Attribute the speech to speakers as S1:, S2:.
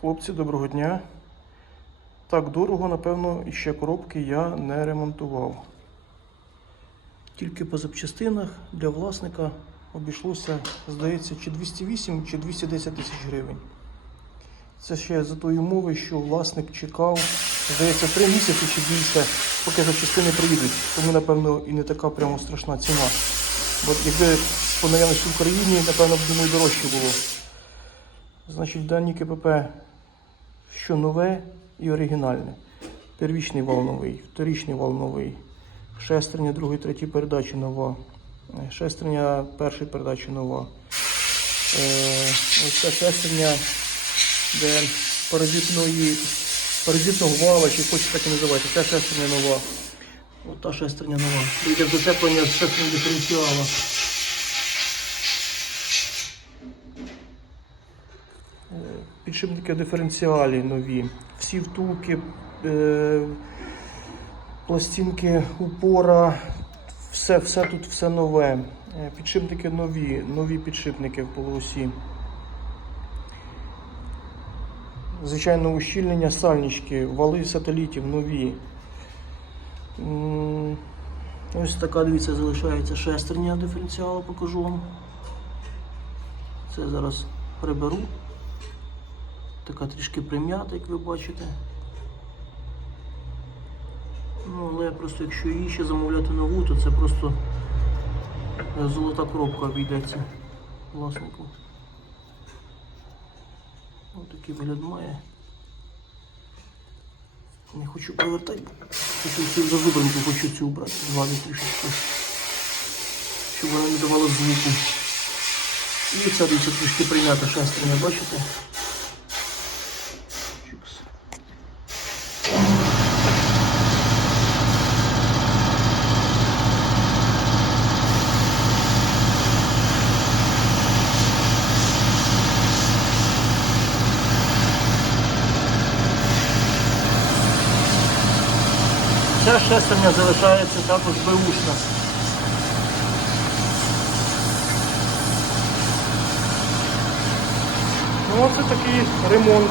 S1: Хлопці, доброго дня. Так дорого, напевно, іще коробки я не ремонтував. Тільки по запчастинах для власника обійшлося, здається, чи 208, чи 210 тисяч гривень. Це ще за тої умови, що власник чекав, здається, 3 місяці чи більше, поки запчастини приїдуть. Тому, напевно, і не така прямо страшна ціна. Бо якби по наявності в Україні, напевно, б думаю, дорожче було. Значить, в даній КПП що нове і оригінальне. Первічний вал новий, вторічний вал новий, шестерня другої, третій передачі нова, е, шестерня першої передачі нова. Е, ось ця шестерня, де паразитної, паразитного вала, чи хочете так і називати, ця шестерня нова. От та шестерня нова. Йде зацеплення з шестерня диференціала. Підшипники диференціалі нові. Всі втулки, е, пластинки упора, все, все тут все нове. Е, Підшипники нові, нові підшипники в полуосі. Звичайно, ущільнення сальнички, вали сателітів нові. Ось така, дивіться, залишається шестерня диференціалу, покажу вам. Це зараз приберу. Така трішки прим'ята, як ви бачите. Ну, але просто якщо її ще замовляти нову, то це просто е, золота коробка обійдеться власнику. Ось такий вигляд має. Не хочу повертати, цю зазубринку хочу цю убрати, звати трішечки, щоб вона не давала звуку. І дивіться трішки прийнята шестерня, бачите? Ця шестерня залишається також беушна. Ну, оце такий ремонт